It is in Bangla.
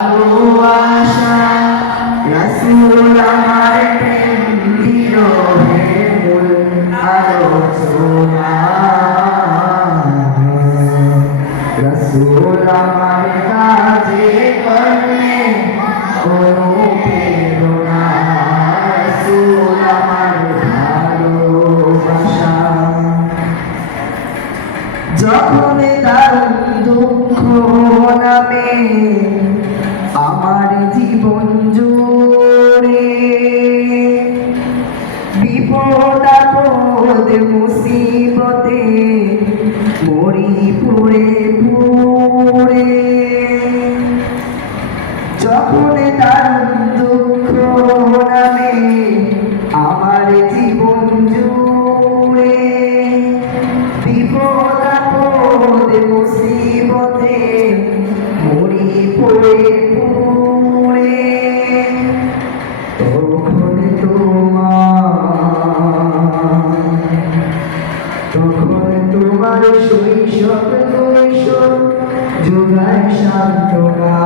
ভালোবাসা রাসূল আমার প্রেম দিল হে মূল আলোচনা রাসূল আমার কাজে করলেন অনুপ্রেরণা রাসূল আমার ভালোবাসা যখন তার দুঃখ নামে আমার জীবন জুড়ে বিপদ আপদ মুসিবতে মরি পুড়ে পুড়ে যখন তার দুঃখ নামে আমার জীবন জুড়ে বিপদ আপদ মুসিবতে মরি পুড়ে পুড়ে তখন তোমার শৈশব কৈশোর যোগায় সান্ত্বনা